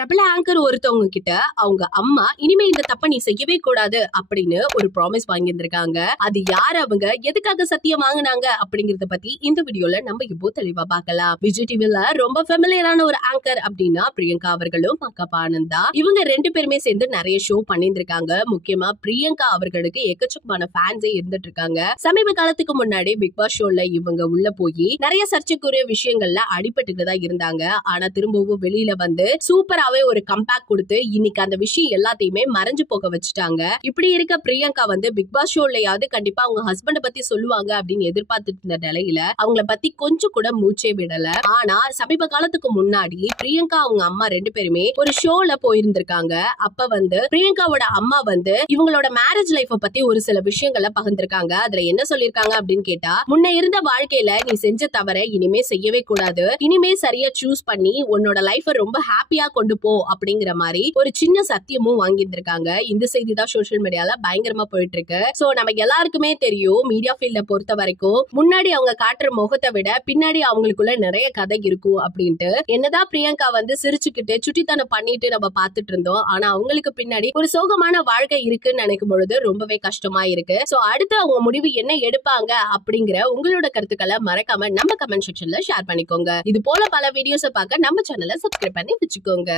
பிரபல ஆங்கர் ஒருத்தவங்க கிட்ட அவங்க அம்மா இனிமே இந்த தப்ப நீ செய்யவே கூடாது அப்படின்னு ஒரு ப்ராமிஸ் வாங்கியிருந்திருக்காங்க. அது யார், அவங்க எதுக்காக சத்தியம் வாங்கினாங்க அப்படிங்கறத பத்தி இந்த வீடியோல நம்ம இப்போ தெளிவா பார்க்கலாம். விஜய் டிவில ரொம்ப ஃபெமிலியரான ஒரு ஆங்கர் அப்படின்னா பிரியங்கா அவர்களும் அக்கா ஆனந்தா. இவங்க ரெண்டு பேருமே சேர்ந்து நிறைய ஷோ பண்ணியிருந்திருக்காங்க. முக்கியமா பிரியங்கா அவர்களுக்கு எக்கச்சக்கமான ஃபேன்ஸே இருந்துட்டு இருக்காங்க. சமீப காலத்துக்கு முன்னாடி பிக் பாஸ் ஷோல இவங்க உள்ள போய் நிறைய சர்ச்சைக்குரிய விஷயங்கள்ல அடிபட்டுட்டு தான் இருந்தாங்க. ஆனா திரும்பவும் வெளியில வந்து சூப்பராவே ஒரு கம்பேக் கொடுத்து இன்னைக்கு அந்த விஷயம் எல்லாத்தையுமே மறைஞ்சு போக வச்சுட்டாங்க. இப்படி இருக்க பிரியங்கா வந்து பிக் பாஸ் ஷோலயாவது கண்டிப்பா அவங்க ஹஸ்பண்ட பத்தி சொல்லுவாங்க அப்படின்னு எதிர்பார்த்துட்டு இருந்த நிலையில அவங்கள பத்தி கொஞ்சம் கூட மூச்சே விடல. ஆனா சமீப காலத்துக்கு முன்னாடி பிரியங்கா அவங்க அம்மா ரெண்டு பேருமே ஒரு ஷோல போயிருந்திருக்காங்க. அப்ப வந்து பிரியங்காவோட அம்மா வந்து இவங்களோட மேரேஜ் லைஃப பத்தி ஒரு சில விஷயங்களை பகிர்ந்திருக்காங்க. அதுல என்ன சொல்லிருக்காங்க அப்படின்னு கேட்டா, முன்ன இருந்த வாழ்க்கையில நீ செஞ்ச தவற இனிமே செய்யவே கூடாது, இனிமே சரியா சூஸ் பண்ணி உன்னோட லைஃப ரொம்ப ஹாப்பியா கொண்டு போ அப்படிங்கிற மாதிரி ஒரு சின்ன சத்தியமும் வாங்கியிருந்திருக்காங்க. இந்த செய்தி தான் சோசியல் மீடியால பயங்கரமா போயிட்டு இருக்கு. சோ நம்ம எல்லாருக்குமே தெரியும், மீடியா ஃபீல்ட பொறுத்த வரைக்கும் முன்னாடி அவங்க காட்டுற முகத்தை விட பின்னாடி அவங்களுக்குள்ள நிறைய கதை இருக்கும் அப்படின்ட்டு. என்னதான் பிரியங்கா வந்து சிரிச்சுக்கிட்டு சுட்டித்தனம் பண்ணிட்டு நம்ம பாத்துட்டு இருந்தோம், ஆனா அவங்களுக்கு பின்னாடி ஒரு சோகமான வாழ்க்கை இருக்குன்னு நினைக்கும் பொழுது ரொம்பவே கஷ்டமா இருக்கு. சோ அடுத்து அவங்க முடிவு என்ன எடுப்பாங்க அப்படிங்கிற உங்களோட கருத்துக்களை மறக்காம நம்ம கமெண்ட் செக்ஷன்ல ஷேர் பண்ணிக்கோங்க. இது போல பல வீடியோஸ் பார்க்க நம்ம சேனலை சப்ஸ்கிரைப் பண்ணி வச்சுக்கோங்க.